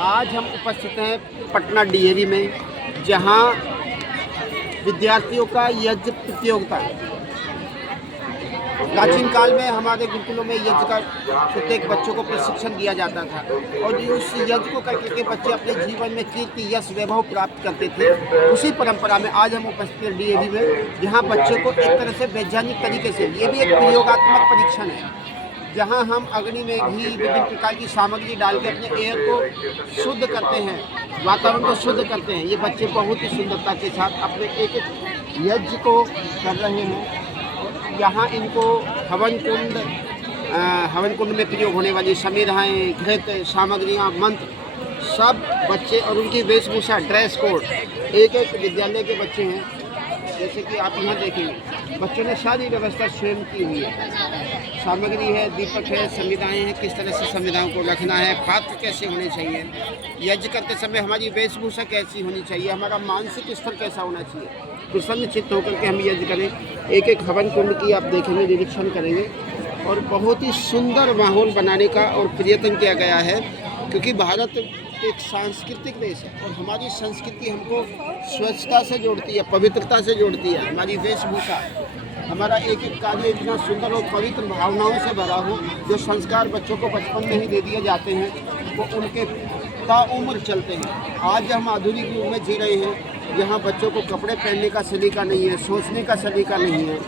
आज हम उपस्थित हैं पटना डीएवी में, जहां विद्यार्थियों का यज्ञ प्रतियोगिता। प्राचीन काल में हमारे गुरुकुलों में यज्ञ का प्रत्येक बच्चों को प्रशिक्षण दिया जाता था और उस यज्ञ को करके के बच्चे अपने जीवन में कीर्ति यश वैभव प्राप्त करते थे। उसी परंपरा में आज हम उपस्थित हैं डीएवी में, जहां बच्चों को एक तरह से वैज्ञानिक तरीके से, ये भी एक प्रयोगात्मक परीक्षण है, जहां हम अग्नि में घी विभिन्न प्रकार की सामग्री डाल के अपने एयर को शुद्ध करते हैं, वातावरण को शुद्ध करते हैं। ये बच्चे बहुत ही सुंदरता के साथ अपने एक एक यज्ञ को कर रहे हैं। यहाँ इनको हवन कुंड में प्रयोग होने वाली समिधाएँ, घृत, सामग्रियाँ, मंत्र, सब बच्चे और उनकी वेशभूषा, ड्रेस कोड, एक एक विद्यालय के बच्चे हैं। जैसे कि आप यहाँ देखेंगे, बच्चों ने सारी व्यवस्था स्वयं की हुई है। सामग्री है, दीपक है, संविधाएँ हैं, किस तरह से संविधाओं को रखना है, पात्र कैसे होने चाहिए, यज्ञ करते समय हमारी वेशभूषा कैसी होनी चाहिए, हमारा मानसिक स्तर कैसा होना चाहिए, प्रसन्न चित्त होकर के हम यज्ञ करें। एक एक हवन कुंड की आप देखेंगे, निरीक्षण करेंगे और बहुत ही सुंदर माहौल बनाने का और प्रयत्न किया गया है, क्योंकि भारत एक सांस्कृतिक देश है और हमारी संस्कृति हमको स्वच्छता से जोड़ती है, पवित्रता से जोड़ती है। हमारी वेशभूषा, हमारा एक एक कार्य इतना सुंदर और पवित्र भावनाओं से भरा हो। जो संस्कार बच्चों को बचपन में ही दे दिए जाते हैं, वो उनके ताउम्र चलते हैं। आज हम आधुनिक युग में जी रहे हैं, जहाँ बच्चों को कपड़े पहनने का सलीका नहीं है, सोचने का सलीका नहीं है।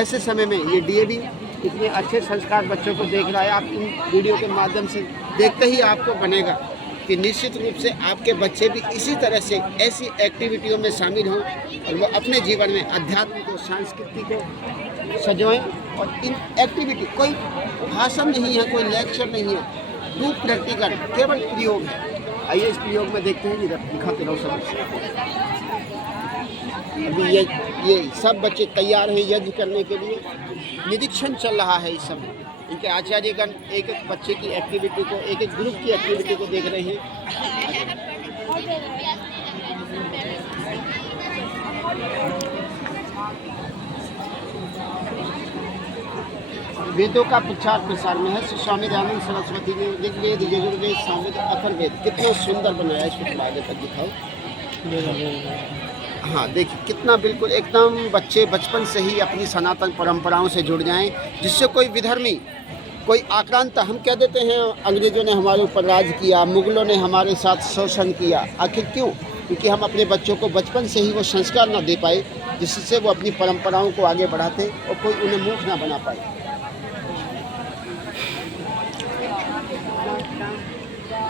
ऐसे समय में ये डीएवी इतने अच्छे संस्कार बच्चों को देख रहा है। आप इन वीडियो के माध्यम से देखते ही आपको बनेगा कि निश्चित रूप से आपके बच्चे भी इसी तरह से ऐसी एक्टिविटियों में शामिल हों और वो अपने जीवन में अध्यात्म को, संस्कृति को सजोएं। और इन एक्टिविटी कोई भाषण नहीं है, कोई लेक्चर नहीं है, डू प्रैक्टिकल, केवल प्रयोग है। आइए इस प्रयोग में देखते हैं, दिखाते रहो सब। अभी ये सब बच्चे तैयार हैं यज्ञ करने के लिए। निरीक्षण चल रहा है इस समय। इनके आचार्यगण एक एक बच्चे की एक्टिविटी को, एक एक ग्रुप की एक्टिविटी को देख रहे हैं। वेदों का प्रचार प्रसार में है। स्वामी दयानंद सरस्वती ने ऋग्वेद, यजुर्वेद, सामवेद, अथर्ववेद कितना सुंदर बनाया। इसको थोड़ा आगे तक दिखाओ। हाँ, देखिए कितना बिल्कुल एकदम बच्चे बचपन से ही अपनी सनातन परंपराओं से जुड़ जाएं, जिससे कोई विधर्मी, कोई आक्रांता, हम कह देते हैं अंग्रेजों ने हमारे ऊपर राज किया, मुगलों ने हमारे साथ शोषण किया। आखिर क्यों? क्योंकि हम अपने बच्चों को बचपन से ही वो संस्कार ना दे पाए, जिससे वो अपनी परंपराओं को आगे बढ़ाते और कोई उन्हें मूर्ख ना बना पाए।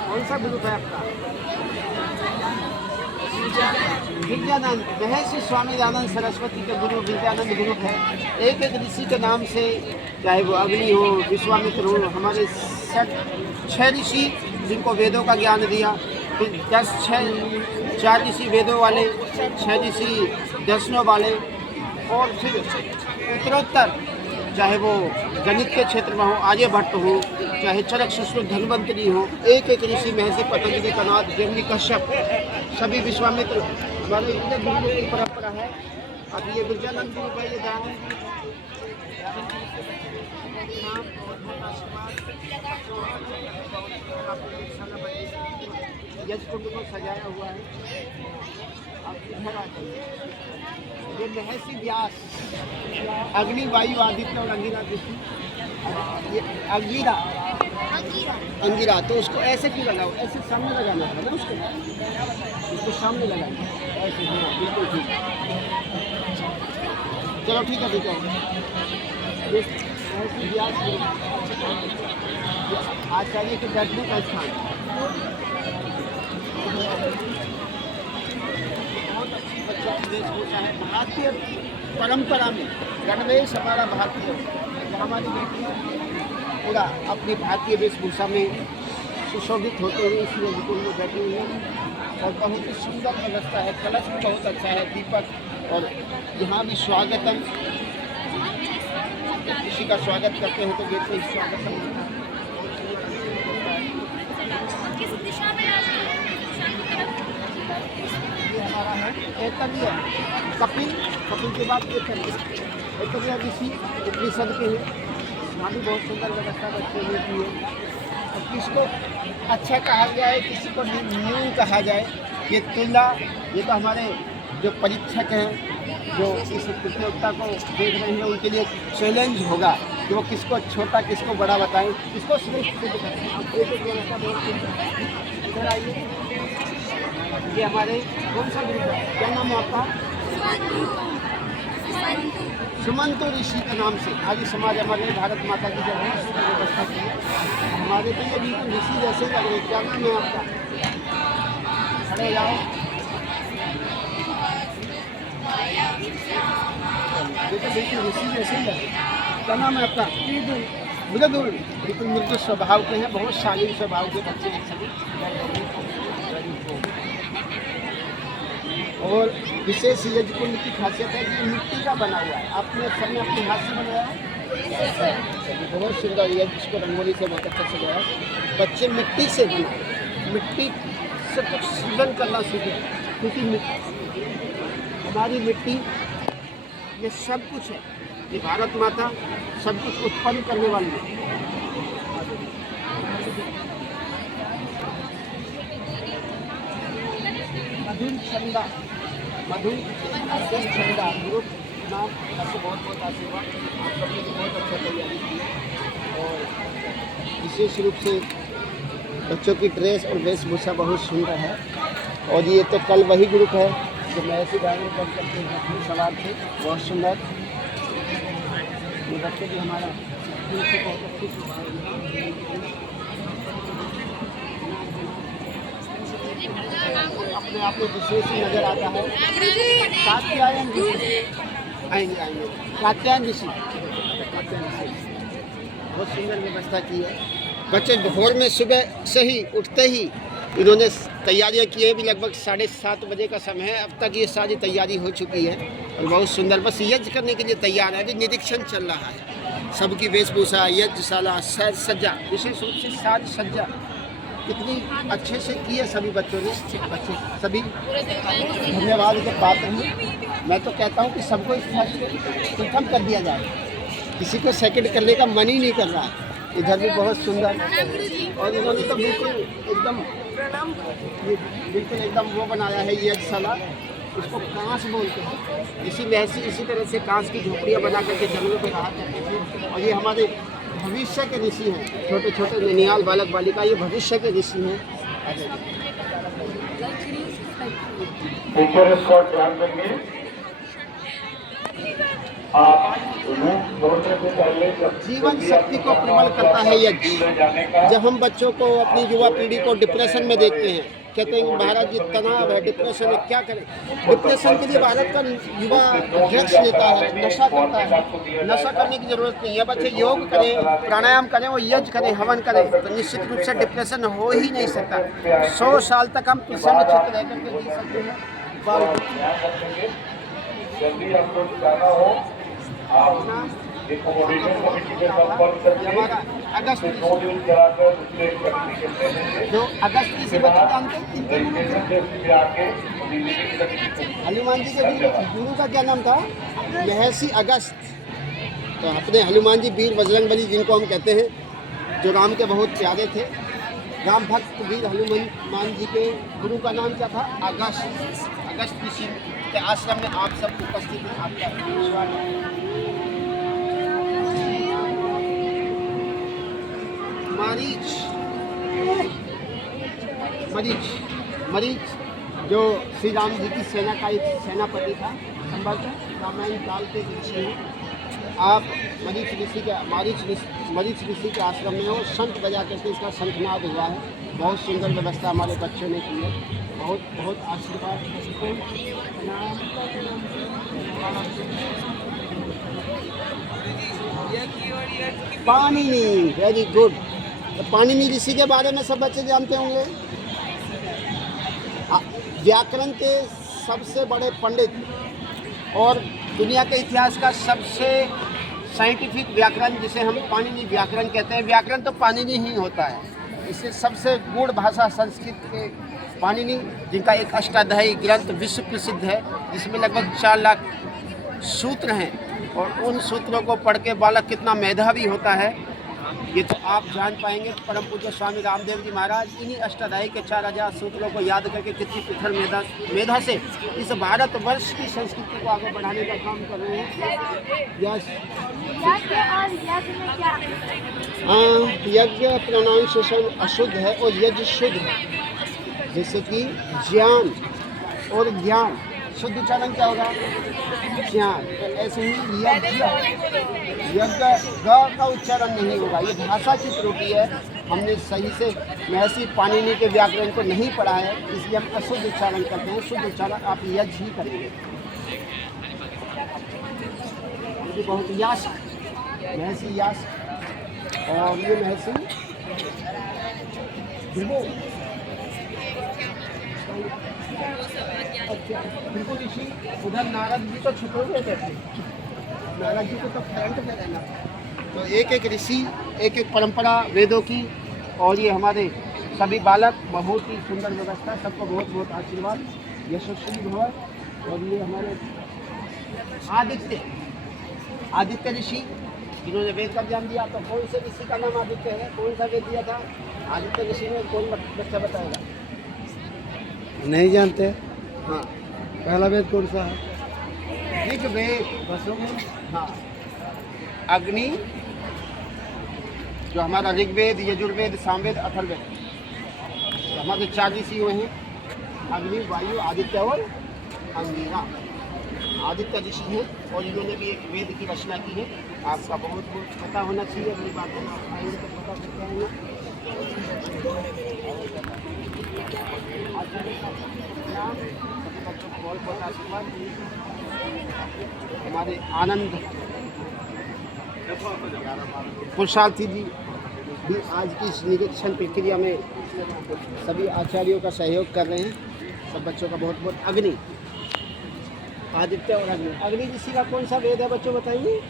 कौन सा ग्रुप है आपका? विद्यानंद, महर्षि स्वामी दयानंद सरस्वती के गुरु विद्यानंद ग्रुप है। एक एक ऋषि के नाम से, चाहे वो अग्नि हो, विश्वामित्र हो, हमारे 6 ऋषि जिनको वेदों का ज्ञान दिया, फिर 4 ऋषि वेदों वाले, 6 ऋषि दर्शनों वाले, और फिर उत्तरोत्तर चाहे वो गणित के क्षेत्र में हो, आर्यभट्ट हो, चाहे चरक, सुश्रुत, धन्वंतरी हो, एक एक ऋषि महर्षि पतंजलि, कणाद, जैमिनी, कश्यप, सभी विश्वामित्र, हमारे इतने गुरुओं की परंपरा है। अब ये विद्यानंद ग्रुप है, ये दयानंद यज्ञ कुंड को सजाया हुआ है। आप इधर आते हैं, ये महर्षि व्यास, अग्नि, वायु, आदित्य और अंगिरा ऋषि। ये अंगिरा, तो उसको ऐसे क्यों लगाओ? ऐसे सामने लगाना था ना उसको सामने लगाना ऐसे। हाँ, बिल्कुल ठीक। चलो ठीक है, ठीक है। महर्षि व्यास आचार्य के बैठने का स्थान। बहुत अच्छी बच्चा वेशभूषा है। भारतीय परंपरा में गणवेश हमारा भारतीय, हमारी बेटियाँ पूरा अपनी भारतीय वेशभूषा में सुशोभित होते हुए इस यज्ञ कुंड में बैठी हुई है और बहुत ही सुंदर व्यवस्था है। कलश भी बहुत अच्छा है, दीपक, और यहाँ भी स्वागतम, किसी का स्वागत करते हैं तो गेट पे स्वागतम। ये हमारा है एकलव्य, कपिल के बाद एकलव्य ऋषि उपनिषद के हैं। वहाँ भी बहुत सुंदर व्यवस्था बच्चे ने की है। किसको अच्छा कहा जाए, किसी को न्यून कहा जाए। ये तुला, ये तो हमारे जो परीक्षक हैं जो इस प्रतियोगिता को देख रहे हैं उनके लिए चैलेंज होगा कि वो किसको छोटा किसको बड़ा बताएं, किसको श्रेष्ठ सिद्ध करें। इधर आइए, ये हमारे कौन सा ग्रुप है, क्या नाम है आपका? सुमंतो ऋषि के नाम से आर्य समाज हमारे भारत माता की जब व्यवस्था की है। हमारे तो ये बिल्कुल ऋषि जैसे ही लग रहे। क्या नाम है आपका? खड़े जाओ। देखो बिल्कुल ऋषि जैसे ही लगे। क्या नाम है आपका? मृदुल। बिल्कुल मृदु स्वभाव के हैं, बहुत शालीन स्वभाव के बच्चे हैं सभी। और विशेष यज्ञ कुंड की खासियत है कि मिट्टी का बना हुआ है। आपने सबने अपने हाथ से बनाया है, बहुत सुंदर यज्ञ, इसको रंगोली से बहुत अच्छा सजाया। बच्चे मिट्टी से बनाए, मिट्टी से कुछ सृजन करना सीखे, क्योंकि हमारी मिट्टी ये सब कुछ है। ये भारत माता सब कुछ उत्पन्न करने वाली है। मधुर छंदा ग्रुप नाम, आपको बहुत बहुत आशीर्वाद। आप सबने बहुत अच्छा तैयारी की और विशेष रूप से बच्चों की ड्रेस और वेशभूषा बहुत सुंदर है। और ये तो कल वही ग्रुप है जो मैं ऐसी गाड़ी बन करके अपनी सवार थे, बहुत सुंदर। ये बच्चे भी हमारा बहुत अच्छी अपने आप में विशेष नजर आता है। कात्यायन ऋषि आएंगे कात्यायन ऋषि बहुत सुंदर व्यवस्था की है। बच्चे भोर में सुबह से ही उठते ही इन्होंने तैयारियां की है। भी लगभग 7:30 बजे का समय है, अब तक ये सारी तैयारी हो चुकी है और बहुत सुंदर बस यज्ञ करने के लिए तैयार है। अभी निरीक्षण चल रहा है, सबकी वेशभूषा, यज्ञशाला, साज सज्जा, विशेष रूप से साज सज्जा कितनी अच्छे से की है सभी बच्चों ने। बच्चे सभी धन्यवाद के पात्र हैं। मैं तो कहता हूँ कि सबको इस प्रथम कर दिया जाए, किसी को सेकंड करने का मन ही नहीं कर रहा है। इधर भी बहुत सुंदर, और इन्होंने तो बिल्कुल एकदम वो बनाया है यज्ञशाला, उसको कांस बोलते हैं। इसी तरह से कांस की झोपड़ियाँ बना करके जंगलों में रहा करते थे। और ये हमारे भविष्य के ऋषि हैं, छोटे छोटे ननिहाल बालक बालिका, ये भविष्य के ऋषि हैं। टीचर इसको ध्यान देंगे। जीवन शक्ति को प्रबल करता है यज्ञ। जब हम बच्चों को, अपनी युवा पीढ़ी को डिप्रेशन में देखते हैं, कहते हैं कि भारत जी तनाव है, डिप्रेशन है, क्या करें। डिप्रेशन के लिए भारत का युवा ड्रग्स लेता है, नशा करता है। नशा करने की जरूरत नहीं है। बच्चे योग करें, प्राणायाम करें, वो यज्ञ करें, हवन करें, तो निश्चित रूप से डिप्रेशन हो ही नहीं सकता। 100 साल तक हम प्रसन्न चित्त रह करके जी सकते हैं। जल्दी हमको जाना हो, आप एकोमोडेशन कमेटी में संपर्क करके अगस्त जो अगस्त से बच्चे जानते हैं। हनुमान जी के गुरु का क्या नाम था? महर्षि अगस्त। तो अपने हनुमान जी वीर बजरंगबली जिनको हम कहते हैं, जो राम के बहुत प्यारे थे, राम भक्त वीर हनुमान जी के गुरु का नाम क्या था? अगस्त। अगस्त ऋषि के आश्रम में आप सब उपस्थित हैं, आपका स्वागत है। मरीच जो श्री राम जी की सेना का एक सेनापति था, संभवतः रामायण काल के ऋषि हैं। आप मरीच ऋषि के आश्रम में हो, शंख बजा करके इसका शंखनाद हुआ है। बहुत सुंदर व्यवस्था हमारे बच्चों ने की है। बहुत बहुत आशीर्वाद। Panini, very good. पाणिनि ऋषि के बारे में सब बच्चे जानते होंगे। व्याकरण के सबसे बड़े पंडित और दुनिया के इतिहास का सबसे साइंटिफिक व्याकरण, जिसे हम पाणिनि व्याकरण कहते हैं। व्याकरण तो पाणिनि ही होता है। इससे सबसे गूढ़ भाषा संस्कृत के पाणिनि, जिनका एक अष्टाध्यायी ग्रंथ विश्व प्रसिद्ध है, जिसमें लगभग 4 लाख सूत्र हैं। और उन सूत्रों को पढ़ के बालक कितना मेधावी होता है, ये तो आप जान पाएंगे परम पूज्य स्वामी रामदेव जी महाराज इन्हीं अष्टाध्यायी के 4000 सूत्रों को याद करके कितनी प्रखर मेधा से इस भारतवर्ष की संस्कृति को आगे बढ़ाने का काम कर रहे हैं। यज्ञ प्रोनाउंसिएशन अशुद्ध है और यज्ञ शुद्ध है, जैसे कि ज्ञान और ज्ञान, शुद्ध उच्चारण क्या होगा? ज्ञान। तो ऐसे ही यज्ञ ग का उच्चारण नहीं होगा, ये भाषा की त्रुटि है। हमने सही से महर्षि पाणिनि के व्याकरण को नहीं पढ़ा है, इसलिए हम अशुद्ध उच्चारण करते हैं। शुद्ध उच्चारण आप यज्ञ ही करेंगे। ये बहुत यास, महर्षि यास और ये महर्षि भृगु। भृगु ऋषि, उधर नारद जी तो छुपे हुए थे, नारद जी को तो फ्रंट में रहना। तो एक एक ऋषि, एक एक परंपरा वेदों की, और ये हमारे सभी बालक, बहुत ही सुंदर व्यवस्था, सबको बहुत बहुत आशीर्वाद, यशस्वी भव। और ये हमारे आदित्य ऋषि जिन्होंने वेद का ज्ञान दिया। तो कौन से ऋषि का नाम आदित्य है? कौन सा वेद दिया था? आदित्य ऋषि ने कौन बच्चा बताएगा? नहीं जानते। हाँ, पहला वेद कौन सा है? ऋग्वेद। बस हो गया। हाँ, अग्नि जो हमारा ऋग्वेद, यजुर्वेद, सामवेद, अथर्ववेद, तो हमारे 4 ऋषि हुए हैं, अग्नि, वायु, आदित्य और अंगिरा। आदित्य ऋषि हैं और इन्होंने भी एक वेद की रचना की है। आपका बहुत बहुत पता होना चाहिए, अपनी बातों में आप आएंगे तो पता करते हैं। बहुत बहुत आशीर्वाद। हमारे आनंद पुरुषार्थी जी भी आज की इस निरीक्षण प्रक्रिया में सभी आचार्यों का सहयोग कर रहे हैं। सब बच्चों का बहुत बहुत। अग्नि, आदित्य और अग्नि। अग्नि ऋषि का कौन सा वेद है बच्चों, बताइए?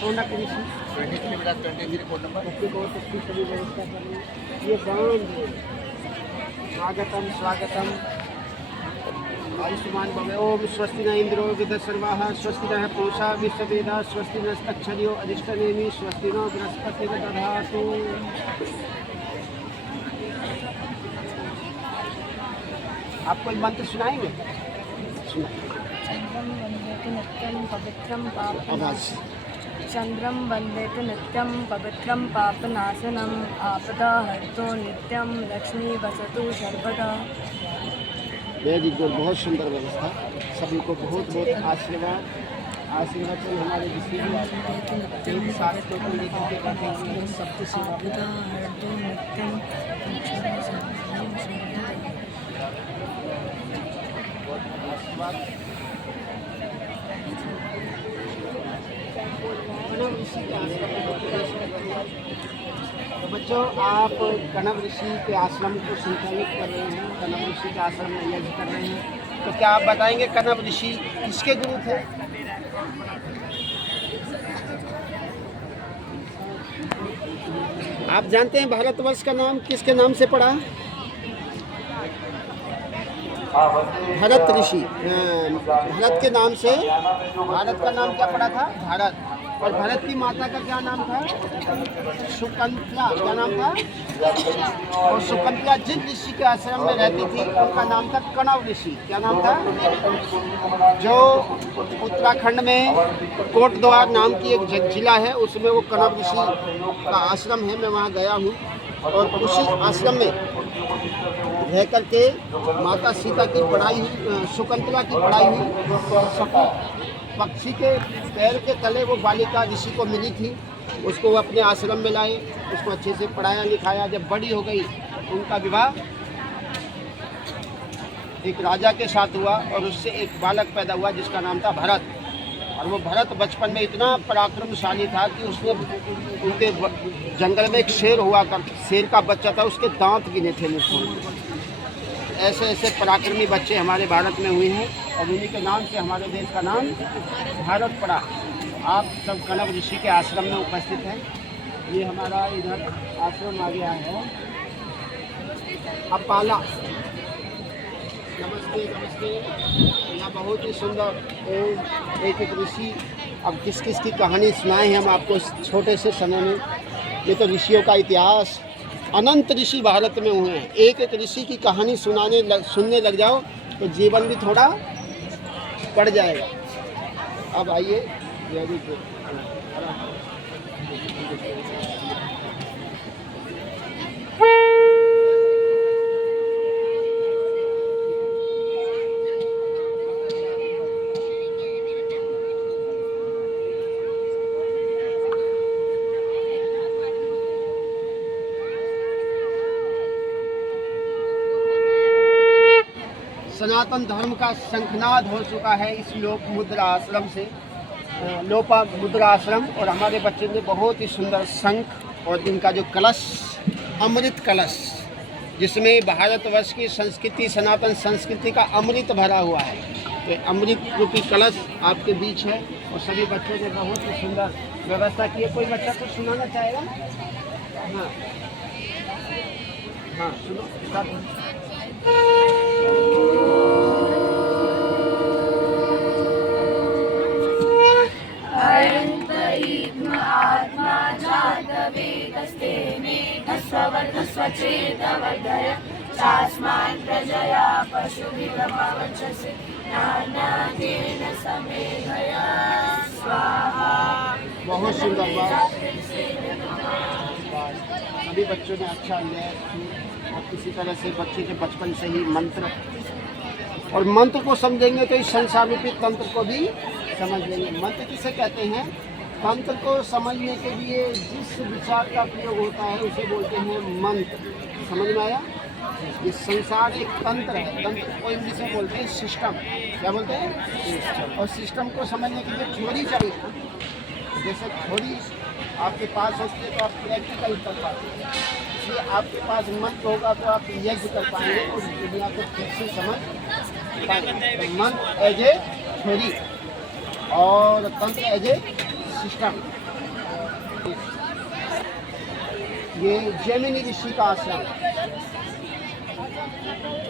सोनक ऋषि। 23 कोड नंबर। बहुत अच्छी सभी व्यवस्था कर रहे हैं। ये गांव स्वागतम स्वागतम। आयुष्मान भवे। ओम स्वस्ति न इंद्रो विदसर्वाः, स्वस्ति नः पूषा विश्ववेदाः, स्वस्ति नस्तक्षर्यो अधिष्ठनेमि, स्वस्ति नो बृहस्पतिर्दधातु। आप कोई मंत्र सुनाएंगे? आवाज। चंद्रम वंदेत नित्यं पवित्रं पापनाशनम आपदा हर्तो नित्यं लक्ष्मी वसतु सर्वदा। वेरी गुड, बहुत सुंदर व्यवस्था। सभी को बहुत बहुत आशीर्वाद। आशीर्वचन हमारे ऋषि एक साथ को लेकर के बैठे हुए हैं, सबकी सेवा आशीर्वाद। तो बच्चों, आप कण्व ऋषि के आश्रम को संचालित कर रहे हैं, कण्व ऋषि के आश्रम में यज्ञ कर रहे हैं। तो क्या आप बताएंगे कण्व ऋषि किसके गुरु थे? आप जानते हैं भारतवर्ष का नाम किसके नाम से पड़ा? भरत ऋषि। भरत के नाम से भारत का नाम क्या पड़ा था? भारत। और भरत की माता का क्या नाम था? सुकंतला। क्या नाम था? और सुकंतला जिन ऋषि के आश्रम में रहती थी उनका नाम था कण्व ऋषि। क्या नाम था? जो उत्तराखंड में कोटद्वार नाम की एक जिला है, उसमें वो कण्व ऋषि का आश्रम है। मैं वहाँ गया हूँ और उसी आश्रम में रह करके माता सीता की पढ़ाई हुई, शकुंतला की पढ़ाई हुई। पक्षी के पैर के तले वो बालिका ऋषि को मिली थी, उसको वो अपने आश्रम में लाए, उसको अच्छे से पढ़ाया लिखाया। जब बड़ी हो गई उनका विवाह एक राजा के साथ हुआ और उससे एक बालक पैदा हुआ जिसका नाम था भरत। और वो भरत बचपन में इतना पराक्रमशाली था कि उसने उनके जंगल में एक शेर हुआ कर, शेर का बच्चा था, उसके दांत गिने थे मुझको। ऐसे ऐसे पराक्रमी बच्चे हमारे भारत में हुए हैं और उन्हीं के नाम से हमारे देश का नाम भारत पड़ा। आप सब कण्व ऋषि के आश्रम में उपस्थित हैं। ये हमारा इधर आश्रम आ गया है अपाला। नमस्ते नमस्ते। यहाँ बहुत ही सुंदर एक एक ऋषि, अब किस किस की कहानी सुनाए हैं हम आपको इस छोटे से समय में। ये तो ऋषियों का इतिहास, अनंत ऋषि भारत में हुए हैं। एक एक ऋषि की कहानी सुनने लग जाओ तो जीवन भी थोड़ा बढ़ जाएगा। अब आइए वेरी गुड। सनातन धर्म का शंखनाद हो चुका है इस लोक मुद्रा आश्रम से, लोपा मुद्रा आश्रम। और हमारे बच्चे ने बहुत ही सुंदर शंख और इनका जो कलश, अमृत कलश, जिसमें भारतवर्ष की संस्कृति, सनातन संस्कृति का अमृत भरा हुआ है। तो अमृत रूपी कलश आपके बीच है और सभी बच्चों ने बहुत ही सुंदर व्यवस्था की है। कोई बच्चा कुछ सुनाना चाहेगा? हाँ हाँ, सुनो स्टार्ट। आत्मा जातवेदस्ते मेघस्ववर्धस्वचेतवर्धय चास्मान् प्रजया पशुभिरमवचसि नानाकेन समेधया स्वाहा। बहुत सुंदर बात, सभी बच्चों ने अच्छा लिया। और किसी तरह से बच्चे के बचपन से ही मंत्र, और मंत्र को समझेंगे तो इस संसार रूपी तंत्र को भी समझ लेंगे। मंत्र किसे कहते हैं? तंत्र को समझने के लिए जिस विचार का प्रयोग होता है उसे बोलते हैं मंत्र। समझ में आया? ये संसार एक तंत्र है। तंत्र को इंग्लिश में बोलते हैं सिस्टम। क्या बोलते हैं? और सिस्टम को समझने के लिए थ्योरी चाहिए ना। जैसे थ्योरी आपके पास होती है तो आप प्रैक्टिकल कर पाते हैं, इसलिए आपके पास मंत्र होगा तो आप यज्ञ कर पाएंगे और दुनिया को ठीक से समझ पाएंगे। मंत्र एज ए थ्योरी और तंत्र एज ए सिस्टम। ये जैमिनी ऋषि का आश्रम,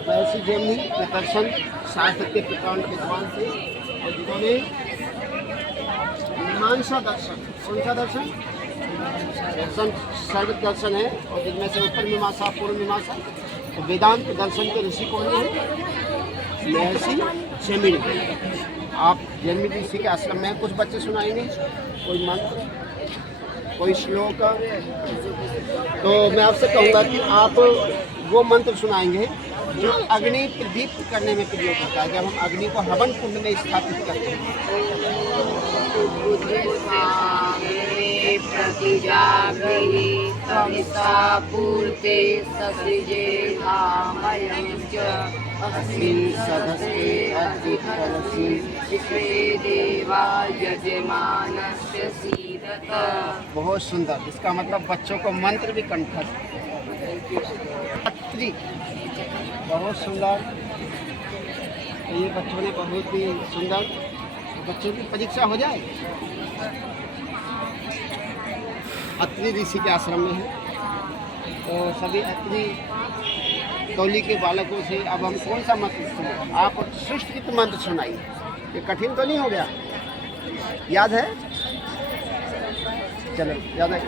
महर्षि जैमिनी दर्शन शास्त्र के प्रकांड विद्वान थे और जिन्होंने मीमांसा दर्शन, कौन सा दर्शन? दर्शन सर्व दर्शन है और जिनमें से उत्तर मीमांसा, पूर्व मीमांसा, तो वेदांत दर्शन के ऋषि कौन है? महर्षि जैमिनी। आप जैमिनी ऋषि के आश्रम में कुछ बच्चे सुनाएंगे, कोई मंत्र, कोई श्लोक। तो मैं आपसे कहूँगा कि आप वो मंत्र सुनाएंगे जो अग्नि प्रदीप्त करने में प्रयोग होता है। जब हम अग्नि को हवन कुंड में स्थापित करते हैं, बहुत सुंदर। इसका मतलब बच्चों को मंत्र भी कंठस्थ। अत्रि, बहुत सुंदर। ये बच्चों ने बहुत ही सुंदर। बच्चों की परीक्षा हो जाए। अत्रि ऋषि के आश्रम में है तो सभी अत्रि टोली के बालकों से अब हम कौन सा मंत्र सुने? आप सृष्टि मंत्र सुनाइए। ये कठिन तो नहीं हो गया? याद है? चलो याद है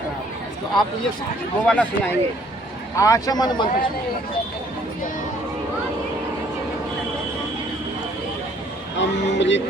तो आप ये वो वाला सुनाएंगे, आचमन मंत्र सुनाइए। अमृत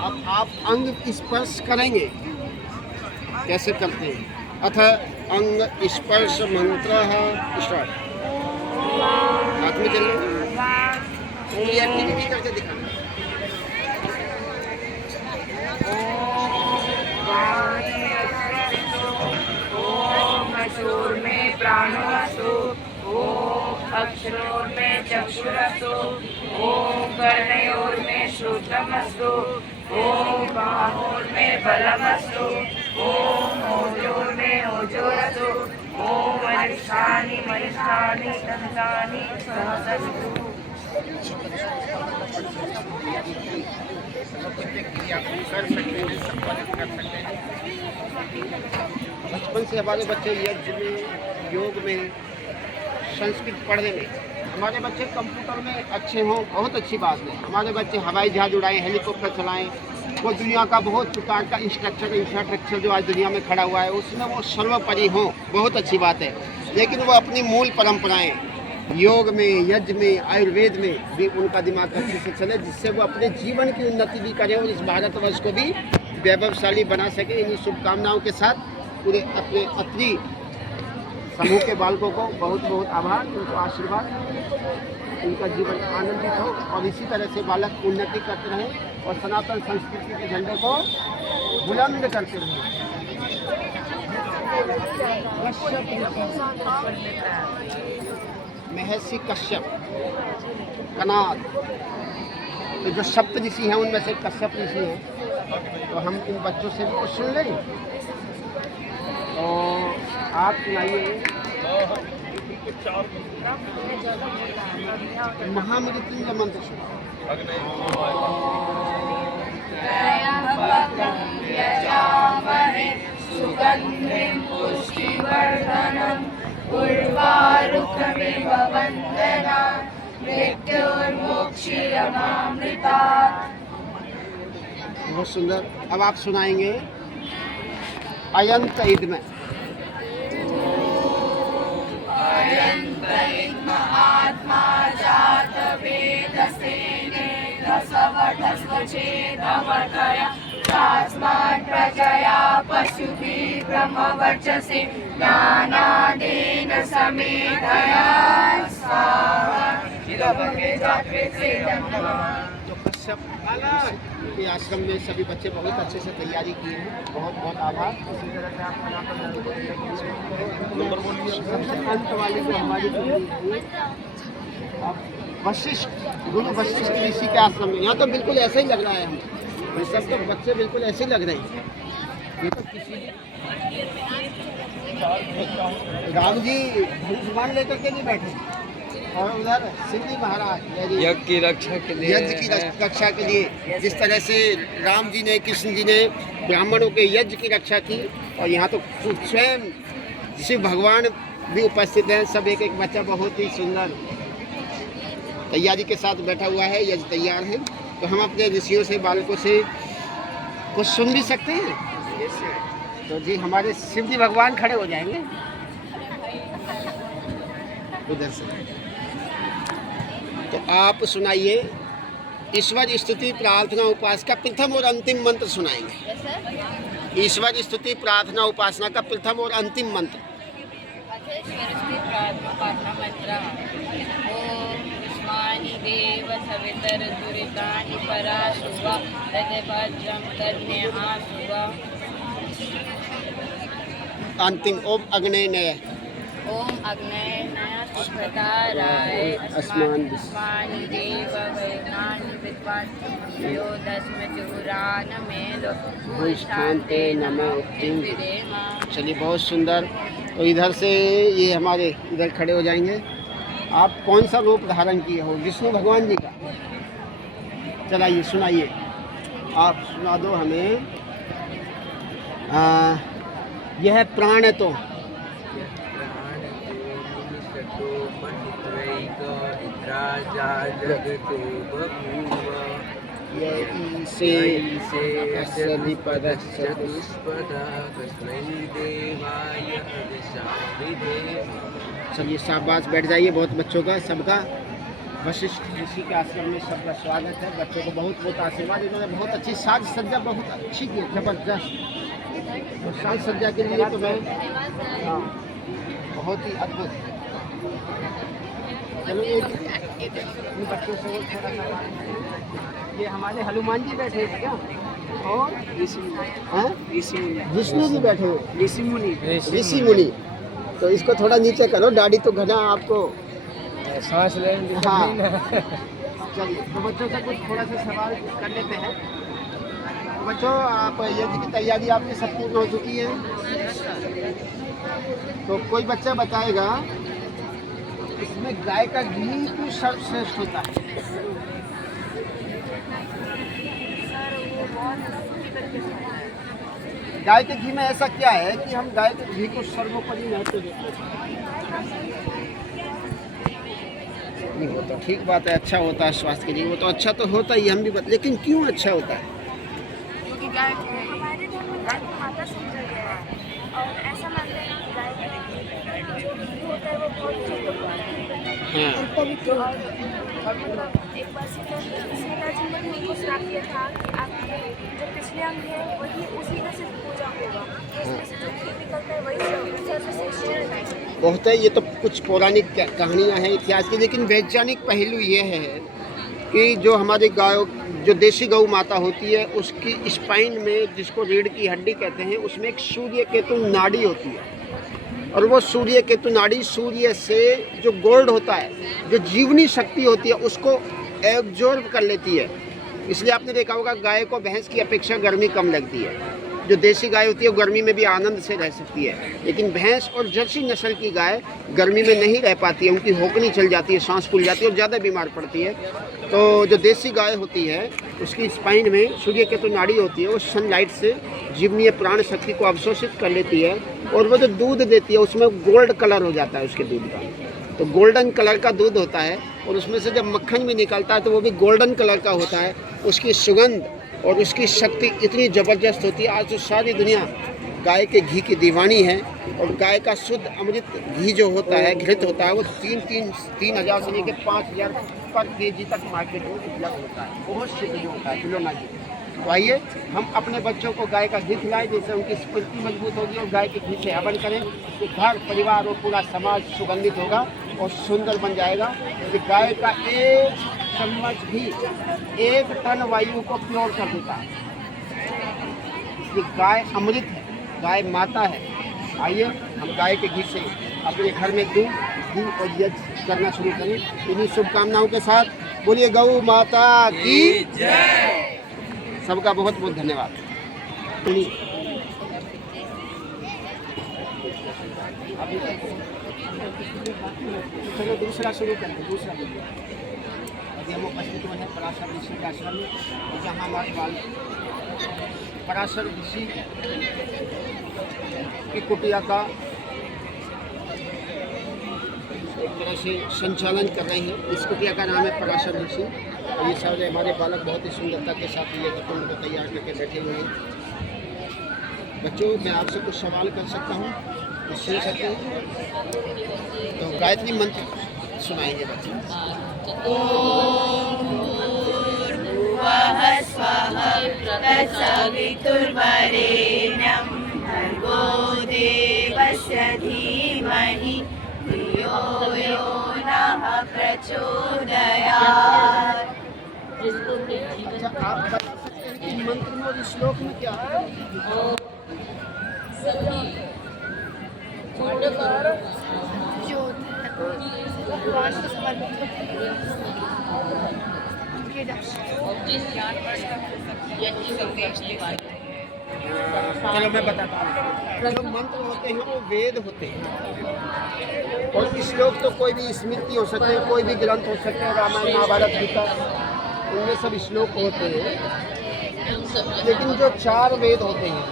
अब आप अंग स्पर्श करेंगे। कैसे करते हैं? अथ अंग स्पर्श मंत्र स्टार्ट। हाथ में चल उंगलियां टीवी करके दिखाना। अक्षरों में प्राणोऽस्तु, ओम अक्षरों में चक्षुरस्तु, ओम कर्णयोर में श्रोत्रमस्तु, ओम बाहोर में बलमस्तु, ओम ओजोर में ओजोरसु ओम अरिष्ठानि मरिष्ठानि तन्तानि सहसस्तु। बचपन से हमारे बच्चे यज्ञ में, योग में, संस्कृत पढ़ने में, हमारे बच्चे कंप्यूटर में अच्छे हों, बहुत अच्छी बात है। हमारे बच्चे हवाई जहाज उड़ाएं, हेलीकॉप्टर चलाएं, वो दुनिया का बहुत प्रकार का इंफ्रास्ट्रक्चर जो आज दुनिया में खड़ा हुआ है उसमें वो सर्वोपरि हों, बहुत अच्छी बात है। लेकिन वो अपनी मूल परंपराएं, योग में, यज्ञ में, आयुर्वेद में भी उनका दिमाग अच्छे से चले, जिससे वो अपने जीवन की उन्नति भी करें और इस भारतवर्ष को भी वैभवशाली बना सके। इन्हीं शुभकामनाओं के साथ पूरे अपने अत्रि समूह के बालकों को बहुत बहुत आभार, उनको आशीर्वाद, उनका जीवन आनंदित हो और इसी तरह से बालक उन्नति करते रहें और सनातन संस्कृति के झंडे को बुलंद करते रहें। महर्षि कश्यप, कनाद, तो जो सप्त ऋषि हैं उनमें से कश्यप ऋषि हैं, तो हम इन बच्चों से भी कुछ सुन लें। तो आप सुनाइए महामृत्युंजय मंत्र सुनाओ। सुगंधिं पुष्टिवर्धनम् उर्वारुकमिव वन्दनात् मृत्युर्मोक्षीयमामृतात्। बहुत सुंदर। अब आप सुनाएंगे अयंत इद्म। आत्मा जात वेदसेने दशवटस्वच्छेदवतया तस्मात् प्रजया पशुभिः ब्रह्मवर्चसे ज्ञानादेन समेधया स्वाहा। जो कश्यप के आश्रम में सभी बच्चे बहुत अच्छे से तैयारी किए हैं, बहुत बहुत आभार। इसी तरह से आप अंत वाली जो हमारी वशिष्ठ, गुरु वशिष्ठ ऋषि के आश्रम में, यहाँ तो बिल्कुल ऐसा ही लग रहा है। हम सब तो बच्चे बिल्कुल ऐसे ही लग रहे हैं। ये तो किसी राम जी धनुष्मान लेकर के नहीं बैठे, और उधर सिंधी महाराज यज्ञ की रक्षा के लिए, यज्ञ की रक्षा के लिए, जिस तरह से राम जी ने, कृष्ण जी ने ब्राह्मणों के यज्ञ की रक्षा की, और यहाँ तो स्वयं शिव भगवान भी उपस्थित हैं। सब एक एक बच्चा बहुत ही सुंदर तैयारी के साथ बैठा हुआ है, यज्ञ तैयार है। तो हम अपने ऋषियों से, बालकों से कुछ सुन भी सकते हैं। तो जी हमारे शिव जी भगवान खड़े हो जाएंगे उधर से। तो आप सुनाइए ईश्वर स्तुति प्रार्थना उपासना का प्रथम और अंतिम मंत्र सुनाएंगे। ईश्वर स्तुति प्रार्थना उपासना का प्रथम और अंतिम मंत्र। देव सवितर दुरितानि पराशुभा तद्भद्रं तन्यहासुभा। अंतिम ओम अग्नेय ओम अग्नेय सुप्रताराय अस्मानि देव वैनानि विद्वान् यो दस्मचुरान मेलो भूष्ठान्ते नमः उक्तिं विदेम। चलिए बहुत सुंदर। तो इधर से ये हमारे इधर खड़े हो जाएंगे। आप कौन सा रूप धारण किए हो? विष्णु भगवान जी का। चलाइए सुनाइए, आप सुना दो हमें। यह प्राण है तो चलिए शाबाश, बैठ जाइए। बहुत बच्चों का, सबका वशिष्ठ ऋषि के आश्रम में सबका स्वागत है। बच्चों को बहुत बहुत आशीर्वाद। इन्होंने बहुत अच्छी साज सज्जा बहुत अच्छी की, जबरदस्त। तो साज सज्जा के लिए तो मैं बहुत ही अद्भुत। चलो इन बच्चों से थोड़ा सा, ये हमारे हनुमान जी बैठे हैं क्या? और विष्णु जी बैठे हुए, ऋषि मुनि। तो इसको थोड़ा नीचे करो, दाढ़ी तो घना आपको सांस लेने। हाँ चलिए, तो बच्चों से कुछ थोड़ा सा सवाल कर लेते हैं। बच्चों, आप यज्ञ की तैयारी आपकी सब पूर्ण हो चुकी है। तो कोई बच्चा बताएगा इसमें गाय का घी क्यों सर्वश्रेष्ठ होता है? गाय के घी में ऐसा क्या है कि हम गाय के घी को सर्वोपरि महत्व देते हैं? नहीं, वो तो ठीक बात है, अच्छा होता है स्वास्थ्य के लिए, वो तो अच्छा तो होता ही, हम भी लेकिन क्यों अच्छा होता है? क्योंकि गाय हमारे धर्म में गाय को माता समझा गया है और ऐसा मानते हैं कि गाय का जो घी होता है वो बहुत शुद्ध होता है हाँ। पवित्र और मतलब एक बार सीता जी ने उनको श्राप दिया था कि आपके जो पिछले अंग है वही उसी का सिर्फ पूजा होगा, इसमें से जो घी निकलता है वही सर्वश्रेष्ठ है। बहुत है, ये तो कुछ पौराणिक कहानियाँ हैं इतिहास की, लेकिन वैज्ञानिक पहलू ये है कि जो हमारी गाय, जो देसी गौ माता होती है, उसकी स्पाइन में, जिसको रीढ़ की हड्डी कहते हैं, उसमें एक सूर्य केतु नाड़ी होती है और वो सूर्य केतु नाड़ी सूर्य से जो गोल्ड होता है, जो जीवनी शक्ति होती है, उसको एब्जॉर्ब कर लेती है। इसलिए आपने देखा होगा गाय को भैंस की अपेक्षा गर्मी कम लगती है। जो देसी गाय होती है वो गर्मी में भी आनंद से रह सकती है, लेकिन भैंस और जर्सी नस्ल की गाय गर्मी में नहीं रह पाती है, उनकी होकनी चल जाती है, सांस फूल जाती है और ज़्यादा बीमार पड़ती है। तो जो देसी गाय होती है उसकी स्पाइन में सूर्य केतु नाड़ी होती है, वो सनलाइट से जीवनीय प्राण शक्ति को अवशोषित कर लेती है और वो जो दूध देती है उसमें गोल्ड कलर हो जाता है उसके दूध का। तो गोल्डन कलर का दूध होता है और उसमें से जब मक्खन भी निकलता है तो वो भी गोल्डन कलर का होता है। उसकी सुगंध और उसकी शक्ति इतनी ज़बरदस्त होती है। आज तो सारी दुनिया गाय के घी की दीवानी है और गाय का शुद्ध अमृत घी जो होता है, घृत होता है, वो 3,000 से लेकर 5,000 पर केजी तक मार्केट में उपलब्ध होता है। बहुत शुद्ध जो होता है, बिलोना घी। तो आइए हम अपने बच्चों को गाय का घी खिलाएं, जिससे उनकी स्फूर्ति मजबूत होगी और गाय के घी से हवन करें तो घर परिवार और पूरा समाज सुगंधित होगा और सुंदर बन जाएगा। क्योंकि गाय का एक चम्मच भी 1 टन वायु को प्योर कर देता है। इसलिए गाय अमृत है, गाय माता है। आइए हम गाय के घी से अपने घर में दूध घी और यज्ञ करना शुरू करें। इन्हीं शुभकामनाओं के साथ बोलिए गौ माता की जय। सबका बहुत बहुत धन्यवाद। चलो दूसरा शुरू करते, दूसरा अभी हम उपस्थित हुए हैं पराशर ऋषि के आश्रम में, जहाँ हमारे बाल पराशर ऋषि की कुटिया का एक तरह से संचालन कर रहे हैं। इस कुटिया का नाम है पराशर ऋषि। ये सारे हमारे बालक बहुत ही सुंदरता के साथ ये कुंड को तैयार करके बैठे हुए हैं। बच्चों, मैं आपसे कुछ सवाल कर सकता हूँ? कुछ सुन सकते हैं? तो गायत्री मंत्र सुनाएंगे बच्चे। ओम भूर्भुवः स्वः तत्सवितुर्वरेण्यं भर्गो देवस्य धीमहि धियो यो नः प्रचोदयात्। अच्छा, आप बता सकते हैं कि मंत्र में और श्लोक में क्या है? भगवान को समर्पित किए जाते हैं। चलो मैं बताता हूँ। जो मंत्र होते हैं वो वेद होते हैं और श्लोक तो कोई भी स्मृति हो सकते हैं, कोई भी ग्रंथ हो सकते हैं, रामायण महाभारत गीता, उनमें सब श्लोक होते हैं। लेकिन जो 4 वेद होते हैं,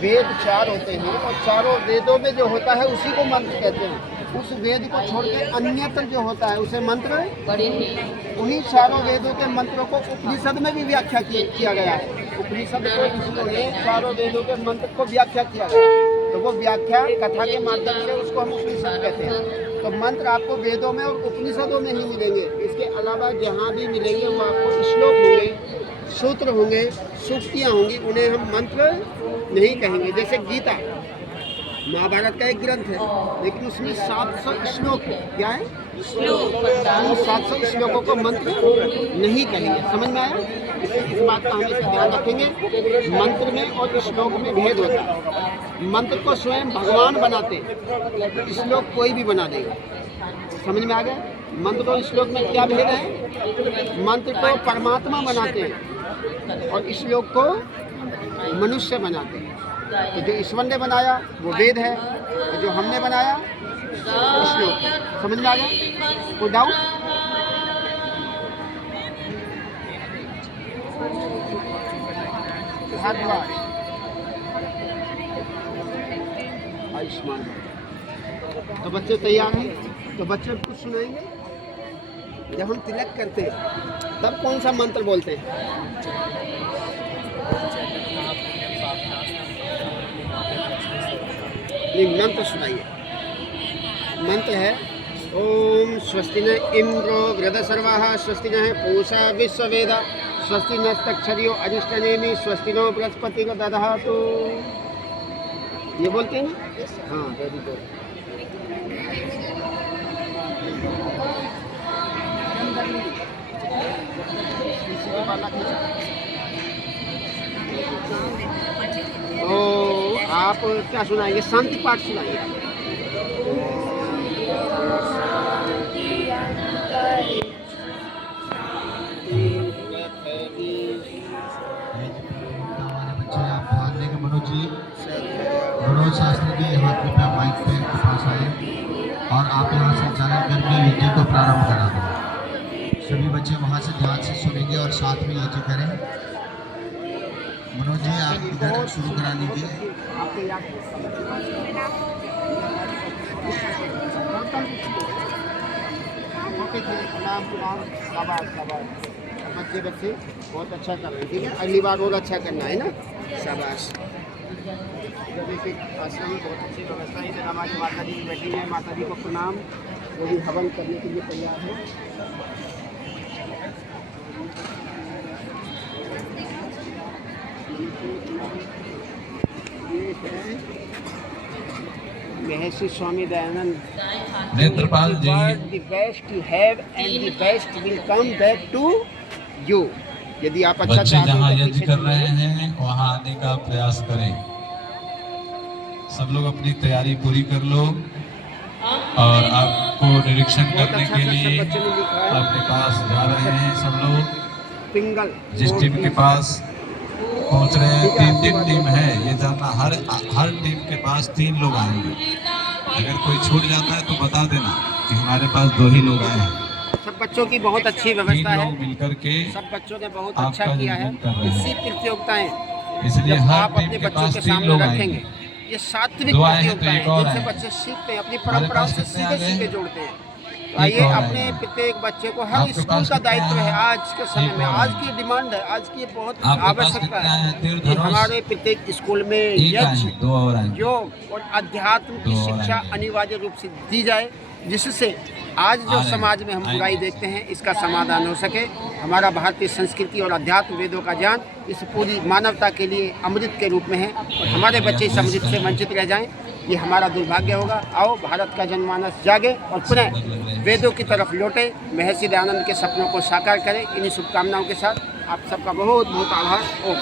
वेद 4 होते हैं और चारों वेदों में जो होता है उसी को मंत्र कहते हैं। उस वेद को छोड़ के अन्यत्र जो होता है उसे मंत्र बड़े हैं। उन्हीं चारों वेदों के मंत्रों को उपनिषद में भी व्याख्या किया गया है। उपनिषद को इसलिए चारों वेदों के मंत्र को व्याख्या किया गया है, तो वो व्याख्या कथा के माध्यम से उसको हम उपनिषद कहते हैं। तो मंत्र आपको वेदों में और उपनिषदों में ही मिलेंगे। इसके अलावा जहाँ भी मिलेंगे वो आपको श्लोक होंगे, सूत्र होंगे, सूक्तियाँ होंगी, उन्हें हम मंत्र नहीं कहेंगे। जैसे गीता महाभारत का एक ग्रंथ है, लेकिन उसमें 700 श्लोक है। क्या है? उन 700 श्लोकों को मंत्र नहीं कहेंगे। समझ में आया? इस बात का हमेशा ध्यान रखेंगे। मंत्र में और श्लोक में भेद होता है। मंत्र को स्वयं भगवान बनाते, श्लोक कोई भी बना देगा। समझ में आ गया? मंत्र और श्लोक में क्या भेद है? मंत्र को परमात्मा बनाते हैं और इस योग को मनुष्य बनाते हैं। तो जो ईश्वर ने बनाया वो वेद है, और जो हमने बनाया वो श्लोक है। समझ में आ गया? कोई डाउट? हरिद्वार आयुष्मान। तो बच्चे तैयार हैं? तो बच्चे कुछ सुनाएंगे। जब हम तिलक करते हैं तब कौन सा मंत्र बोलते हैं? नहीं, मंत्र सुनाइए। मंत्र है ओम स्वस्ति न इंद्रो वृद्धसर्वाः स्वस्ति न पूषा विश्ववेदा स्वस्ति नस्तक्षरियो अजिष्टनेमि स्वस्ति नो बृहस्पति दधातु। ये बोलते हैं ना? हाँ, वेरी गुड। तो आप क्या सुनाएंगे? शांति पाठ सुनाइए। मनोज जी, मनोज शास्त्री जी यहाँ कृपया माइक पे के पास आए और आप यहाँ संचालन करके यज्ञ को प्रारंभ करा दें। सभी बच्चे वहाँ से ध्यान से सुनेंगे और साथ में यज्ञ करें। मनोज जी, आप इधर शुरू करा लीजिए। बच्चे बहुत अच्छा कर रहे हैं, ठीक है? अगली बार और अच्छा करना है ना। शाबाश। आश्रम में बहुत अच्छी व्यवस्था है। इधर हमारी माता जी बैठी हैं, माता जी को प्रणाम। वो भी हवन करने के लिए तैयार है। महर्षि स्वामी दयानंद। नेत्रपाल जी, the best you have and the best will come back to you। यदि आप अच्छा बच्चे चाहते जहाँ हो तो यज्ञ पीछे कर चलिए। रहे हैं वहाँ आने का प्रयास करें। सब लोग अपनी तैयारी पूरी कर लो और आपको निरीक्षण बहुत करने अच्छा के सब लिए बच्चों ने लिखा है। आपके पास जा रहे हैं सब लोग। पिंगल जिस टीम के पास पहुंच रहे हैं, 3 टीम है, ये जानना हर टीम के पास 3 लोग आएंगे। अगर कोई छूट जाता है तो बता देना कि हमारे पास 2 ही लोग आए हैं। सब बच्चों की बहुत अच्छी 3 व्यवस्था है। लोग मिलकर के सब बच्चों ने बहुत आपका अच्छा किया है। जजमेंट कर रहे हैं। इसी प्रतियोगिताएं इसलिए जब हर आप टीम अपने के बच्चों पास के 3 सामने लोग रखेंगे, आएंगे। ये सात्विक 2 आए हैं तो प्रतियोगिताएं एक और जिनसे है। बच्चे सीखते हैं, अपनी हमारे परंपराओं पास से कितने आ सीधे गए? सीधे जोड़ते हैं। तो एक आइए, और अपने आएंगे। प्रत्येक बच्चे को हर आपके स्कूल पास का कितने दायित्व आए है। हैं? आज के समय एक में और आज आएंगे। की डिमांड है, आज की बहुत आपके पास आवश्यकता कितने है आए हैं? तीर कि धनुष? हमारे प्रत्येक स्कूल में एक यज्ञ, आएंगे, 2 और आएंगे। योग और अध्यात्म की 2 और शिक्षा आएंगे। अनिवार्य रूप से दी जाए, जिससे आज जो आ रहे समाज में हम हैं, बुराई आएंगे। देखते हैं इसका समाधान हो सके। हमारा भारतीय संस्कृति और अध्यात्म वेदों का ज्ञान इस पूरी मानवता के लिए अमृत के रूप में है, और हमारे बच्चे इस अमृत से वंचित रह जाएं, ये हमारा दुर्भाग्य होगा। आओ, भारत का जनमानस जागे और पुनः वेदों की तरफ लौटे, महर्षि दयानंद के सपनों को साकार करें। इन्हीं शुभकामनाओं के साथ आप सबका बहुत बहुत आभार। ओम।